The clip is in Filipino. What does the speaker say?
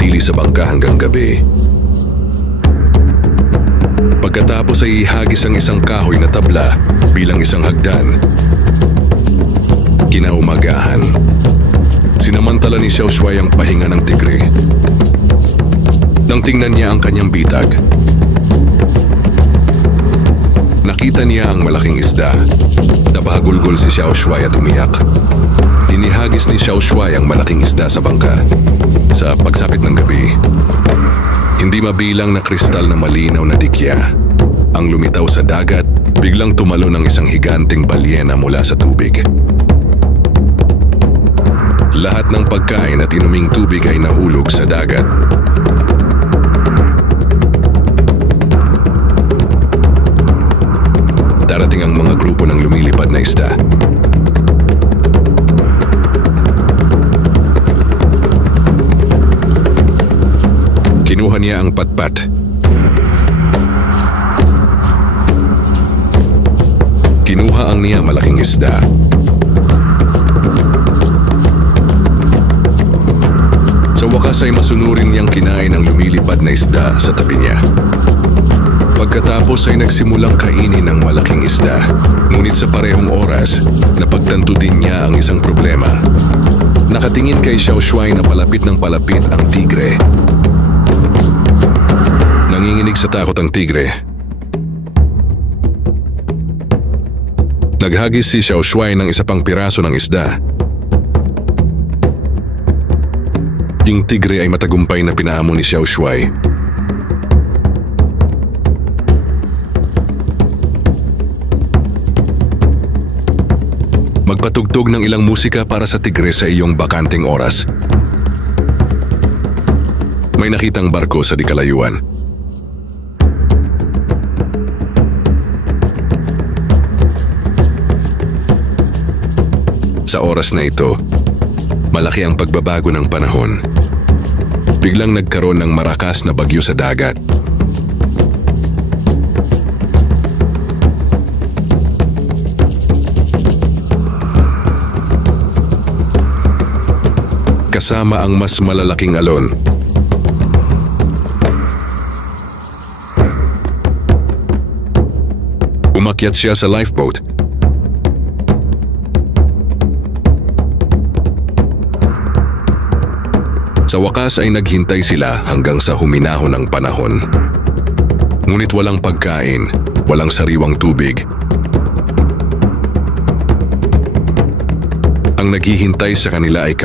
manatili sa bangka hanggang gabi. Pagkatapos ay ihagis ang isang kahoy na tabla bilang isang hagdan. Kinaumagahan, sinamantala ni Xiao Shuai ang pahinga ng tigre. Nang tingnan niya ang kanyang bitag, nakita niya ang malaking isda. Napahagulgol si Xiao Shuai at umiyak. Inihagis ni Xiao Shuai ang malaking isda sa bangka. Sa pagsapit ng gabi, hindi mabilang na kristal na malinaw na dikya ang lumitaw sa dagat. Biglang tumalon ang isang higanteng balyena mula sa tubig. Lahat ng pagkain at inuming tubig ay nahulog sa dagat. Darating ang mga grupo ng lumilipad na isda. Kinuha niya ang patpat. Kinuha ang niya malaking isda. Sa wakas ay masunurin niyang kinain ang lumilipad na isda sa tabi niya. Pagkatapos ay nagsimulang kainin ang malaking isda. Ngunit sa parehong oras, napagtanto din niya ang isang problema. Nakatingin kay Xiao Shuai na palapit ng palapit ang tigre. Nanginginig sa takot ang tigre. Naghagis si Xiao Shuai ng isa pang piraso ng isda. Yung tigre ay matagumpay na pinaamo ni Xiao Shuai. Magpatugtog ng ilang musika para sa tigre sa iyong bakanteng oras. May nakitang barko sa di kalayuan. Sa oras na ito, malaki ang pagbabago ng panahon. Biglang nagkaroon ng marakas na bagyo sa dagat. Kasama ang mas malalaking alon. Umakyat siya sa lifeboat. Sa wakas ay naghintay sila hanggang sa huminahon ang panahon. Ngunit walang pagkain, walang sariwang tubig. Ang naghihintay sa kanila ay